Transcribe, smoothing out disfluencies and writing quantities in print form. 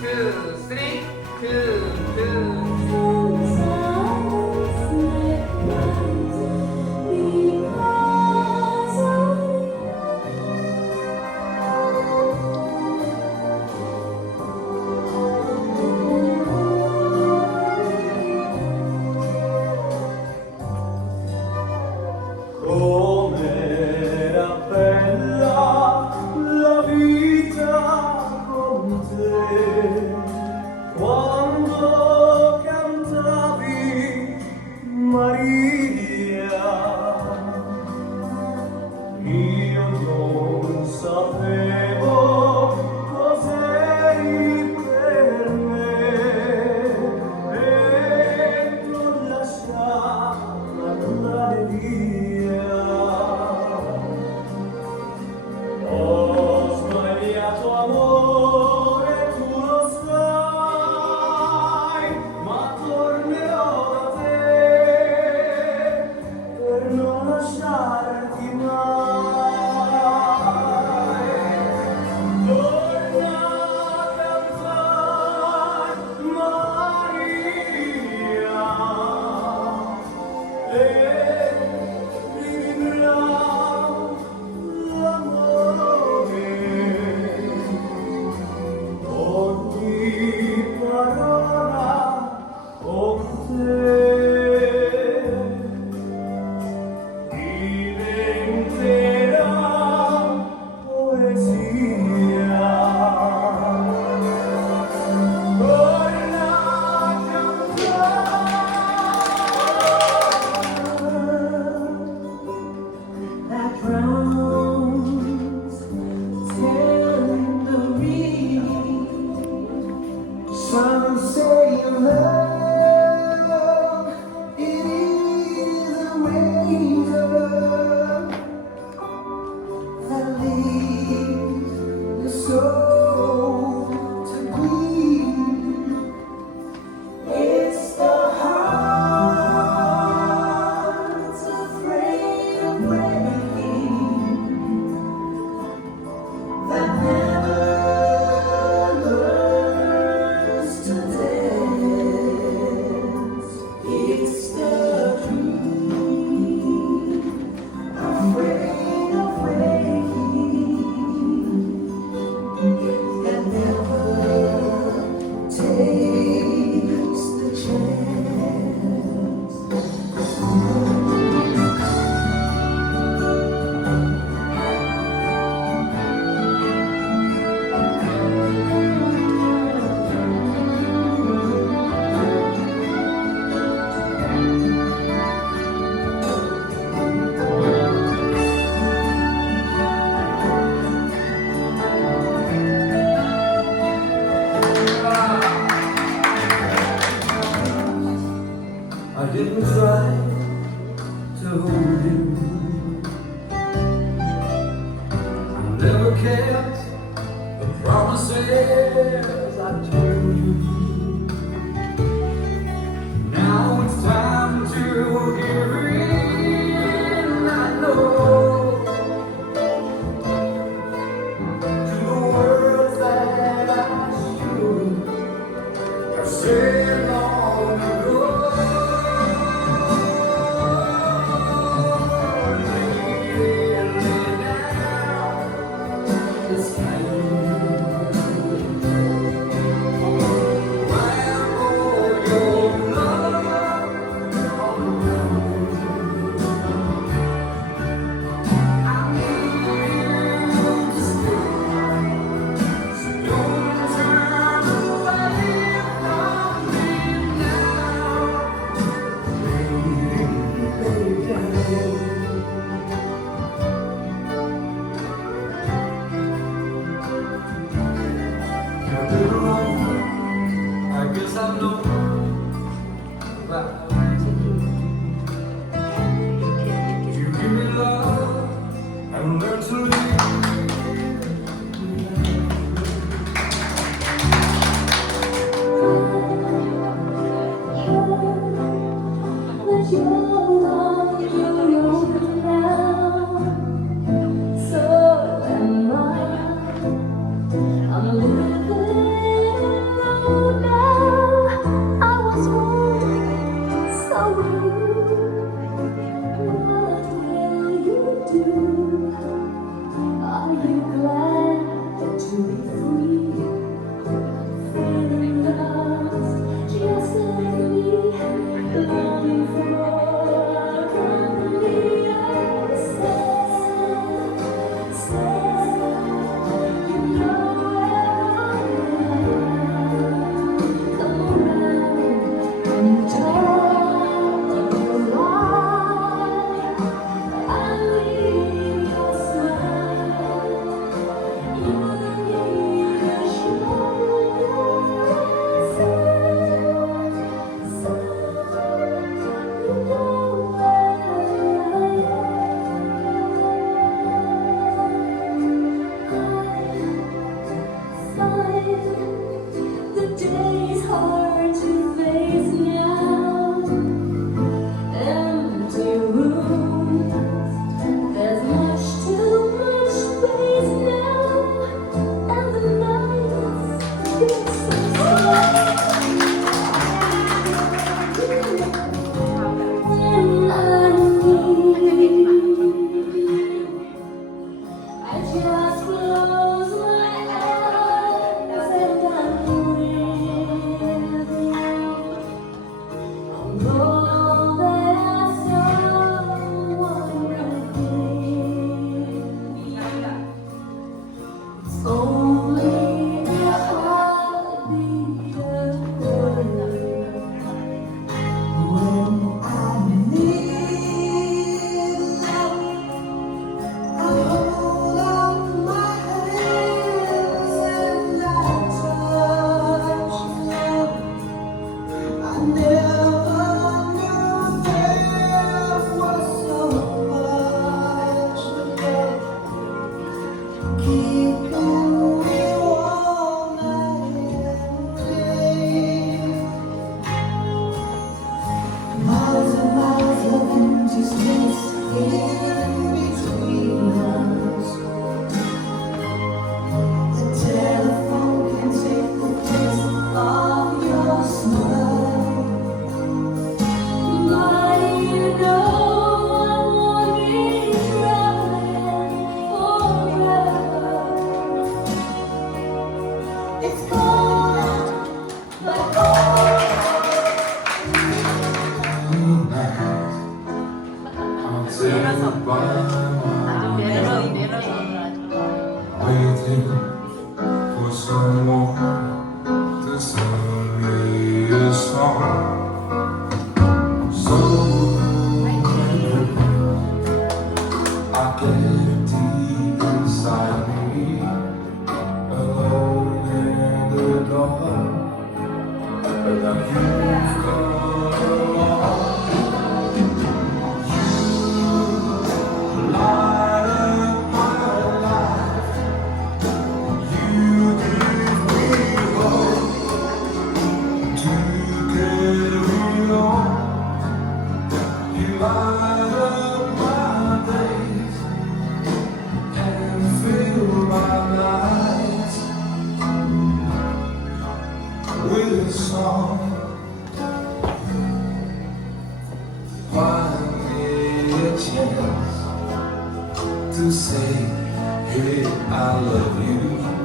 two, three, two. Com'era bella la vita con te, quando cantavi Maria, io non sapevo cos'eri per me e non lasciarla andare via. Ho sbagliato amore, tu lo sai, ma tornerò da te per non lasciarti mai. Torna a cantare Maria e rivivrà l'amore. Ogni parola con te diventerà poesia. Torna a cantare that drowns tenderly. Some say love, it is a razor that leaves the soul to bleed. It's the heart's afraid of breaking that never learns to dance. It's the dream afraid of breaking that never takes the chance. I didn't try to hold you. I never kept the promises I told you. Now it's time to give in, I know, to the words that I should have said long ago. I guess I know that you give me love and learn to live. Let your love be your now. So am I. I'm living you've come along. You light up my life. You give me hope to carry on. You light up my days and fill my nights with a song. Find me a chance to say, hey, I love you.